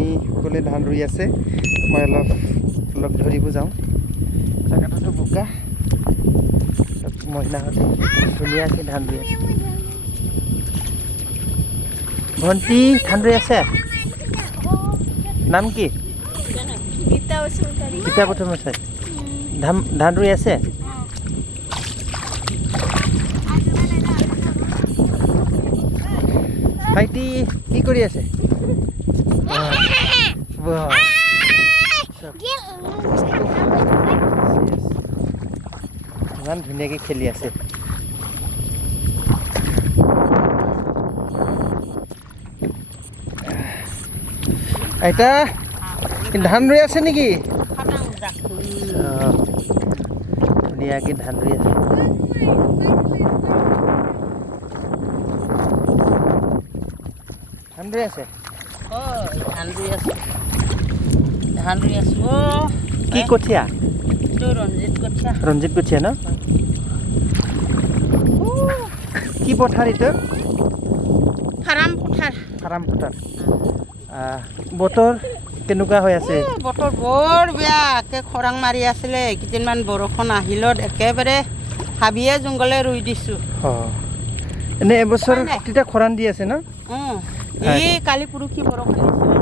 আপুনি সকলোৱে ধান ৰুই আছে মই অলপ ধৰিব যাওঁ জাগাটো বোকা সব মহিলাহঁতে ধুনীয়াকৈ ধান ৰুই আছে ভণ্টি ধান ৰুই আছে নাম কি গীতা বসুমতাৰী ধান ৰুই আছে ভাইটি কি কৰি আছে ইমান ধুনীয়াকৈ খেলি আছে আইতা ধান ৰুই আছে নেকি ধুনীয়াকৈ ধান ৰুই আছে ধান ৰুই আছে কি কঠীয়া ৰঞ্জিত কঠীয়া ন কি পথাৰ এইটো ফাৰাম পথাৰ বতৰ কেনেকুৱা হৈ আছে বতৰ বৰ বেয়া একে খৰাং মাৰি আছিলে কেইদিনমান বৰষুণ আহিলত একেবাৰে হাবিয়ে জংঘলে ৰুই দিছোঁ এনে এবছৰ তেতিয়া খৰাং দি আছে ন এই কালি পৰহি বৰষুণ দিছিলে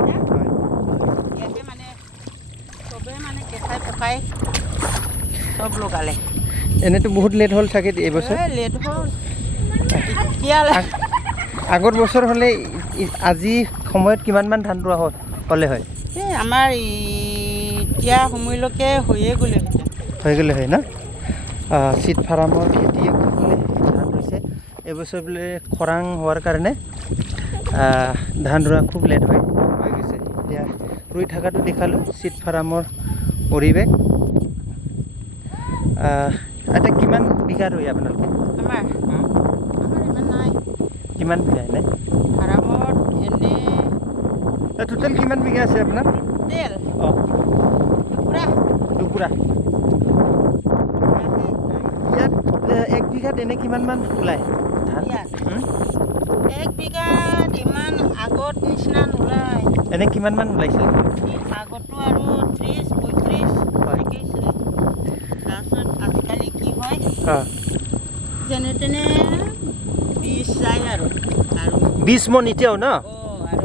মানে চবে মানে কেঁচাই পকাই চব লগালে এনেতো বহুত লেট হ'ল চাগে এইবছৰ লেট হ'ল আগৰ বছৰ হ'লে আজি সময়ত কিমানমান ধান ৰোৱা হ'লে হয় এই আমাৰ এতিয়া সময়লৈকে হৈয়ে গ'লে হয় ন চিট ফাৰ্মৰ খেতিয়কসকলে ধান ৰুইছে এইবছৰ বোলে খৰাং হোৱাৰ কাৰণে ধান ৰোৱা খুব লেট হৈ গৈছে এতিয়া ৰুই থকাটো দেখালোঁ চিট ফাৰ্মৰ পৰিৱেশ এতিয়া কিমান বিঘা ৰুই আপোনালোকে আমাৰ ইমান নাই কিমান বিঘা এনে ফাৰ্মত এনে টোটেল কিমান বিঘা আছে আপোনাৰ দুপুৰা ইয়াত এক বিঘাত এনে কিমানমান ওলায় ধান এক বিঘাত ইমান আগত নিচিনা নোলায় এনে কিমানমান ওলাইছিলে আগতো আৰু 30-35 হৈছিলে তাৰপিছত আজিকালি কি হয় যেনে তেনে 20 যায় আৰু 20 মন এতিয়াও ন আৰু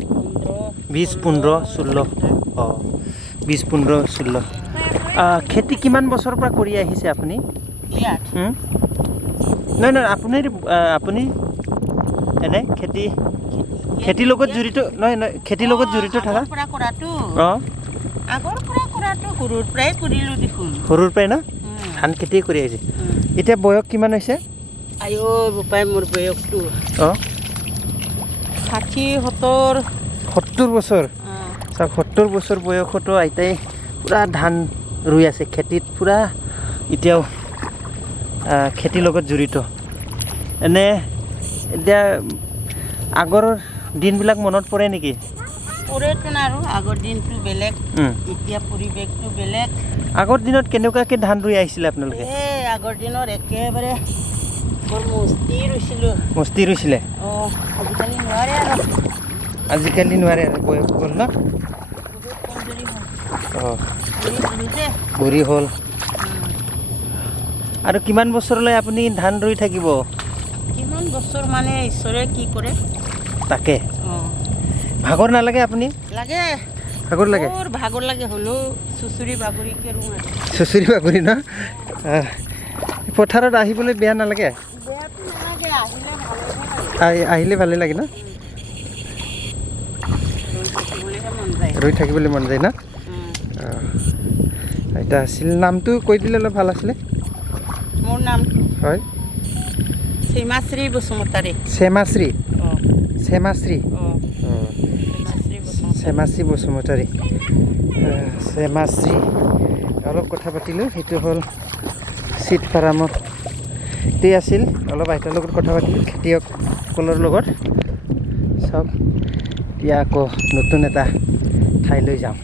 20-15-16 20-15-16 খেতি কিমান বছৰৰ পৰা কৰি আহিছে আপুনি নহয় আপুনি এনে খেতিৰ লগত জড়িত নহয় খেতিৰ লগত জড়িত থকা সৰুৰ পৰাই ন ধান খেতি কৰি আহিছে এতিয়া বয়স কিমান হৈছে মোৰ বয়সটো 70 বছৰ 70 বছৰ বয়সতো আইতাই পুৰা ধান ৰুই আছে খেতিত পুৰা এতিয়াও খেতিৰ লগত জড়িত এনে এতিয়া আগৰ দিনবিলাক মনত পৰে নেকি পৰেতোন আৰু আগৰ দিনটো বেলেগ এতিয়া পৰিৱেশটো বেলেগ আগৰ দিনত কেনেকুৱাকৈ ধান ৰুই আহিছিলে আপোনালোকে আগৰ দিনত একেবাৰে মস্তি ৰুইছিলে আজিকালি নোৱাৰে আৰু বয়স গ'ল ন বুঢ়ী হ'ল আৰু কিমান বছৰলৈ আপুনি ধান ৰুই থাকিব কিমান বছৰ মানে ঈশ্বৰে কি কৰে তাকে ভাগৰ নালাগে আপুনি ভাগৰ লাগে হ'লেও চুচুৰি বাগৰি ন পথাৰত আহিবলৈ বেয়া নালাগে আহিলে ভালেই লাগে ন ৰৈ থাকিবলৈ মন যায় ন এতিয়া আছিল নামটো কৈ দিলে অলপ ভাল আছিলে মোৰ নামটো হয় শ্ৰীমাশ্ৰী বসুমতাৰী শ্যামাশ্ৰী বসুমতাৰী শ্যামাশ্ৰী অলপ কথা পাতিলোঁ সেইটো হ'ল চিট ফাৰ্মতে আছিল অলপ আইতাৰ লগত কথা পাতিলোঁ খেতিয়কসকলৰ লগত চব এতিয়া আকৌ নতুন এটা ঠাইলৈ যাওঁ